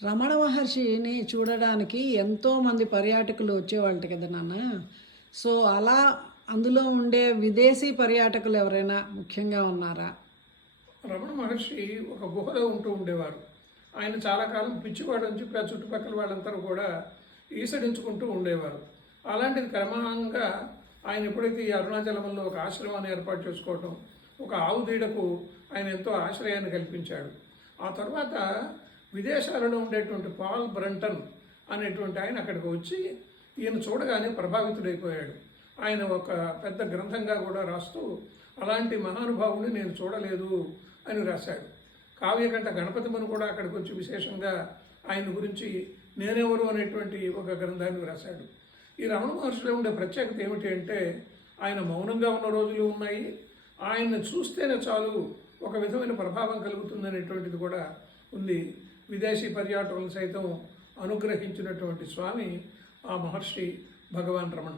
రమణ మహర్షిని చూడడానికి ఎంతోమంది పర్యాటకులు వచ్చేవాళ్ళు కదా నాన్న. సో అలా అందులో ఉండే విదేశీ పర్యాటకులు ఎవరైనా ముఖ్యంగా ఉన్నారా? రమణ మహర్షి ఒక గుహలో ఉంటూ ఉండేవారు. ఆయన చాలా కాలం పిచ్చివాడు అని చెప్పి ఆ చుట్టుపక్కల వాళ్ళందరూ కూడా ఈసడించుకుంటూ ఉండేవారు. అలాంటిది క్రమంగా ఆయన ఎప్పుడైతే ఈ అరుణాచలంలో ఒక ఆశ్రమాన్ని ఏర్పాటు చేసుకోవటం ఒక ఆవు దీడకు ఆయన ఎంతో ఆశ్రయాన్ని కల్పించాడు. ఆ తర్వాత విదేశాలలో ఉండేటువంటి పాల్ బ్రంటన్ అనేటువంటి ఆయన అక్కడికి వచ్చి ఈయన చూడగానే ప్రభావితుడైపోయాడు. ఆయన ఒక పెద్ద గ్రంథంగా కూడా రాస్తూ అలాంటి మహానుభావుని నేను చూడలేదు అని రాశాడు. కావ్యకంఠ గణపతిమను కూడా అక్కడికి వచ్చి విశేషంగా ఆయన గురించి నేనెవరు అనేటువంటి ఒక గ్రంథాన్ని రాశాడు ఈ రమణ మహర్షిలో ఉండే ప్రత్యేకత ఏమిటి అంటే ఆయన మౌనంగా ఉన్న రోజులు ఉన్నాయి. ఆయన్ని చూస్తేనే చాలు ఒక విధమైన ప్రభావం కలుగుతుంది అనేటువంటిది కూడా ఉంది. విదేశీ పర్యాటకులను సైతం అనుగ్రహించినటువంటి స్వామి ఆ మహర్షి భగవాన్ రమణ.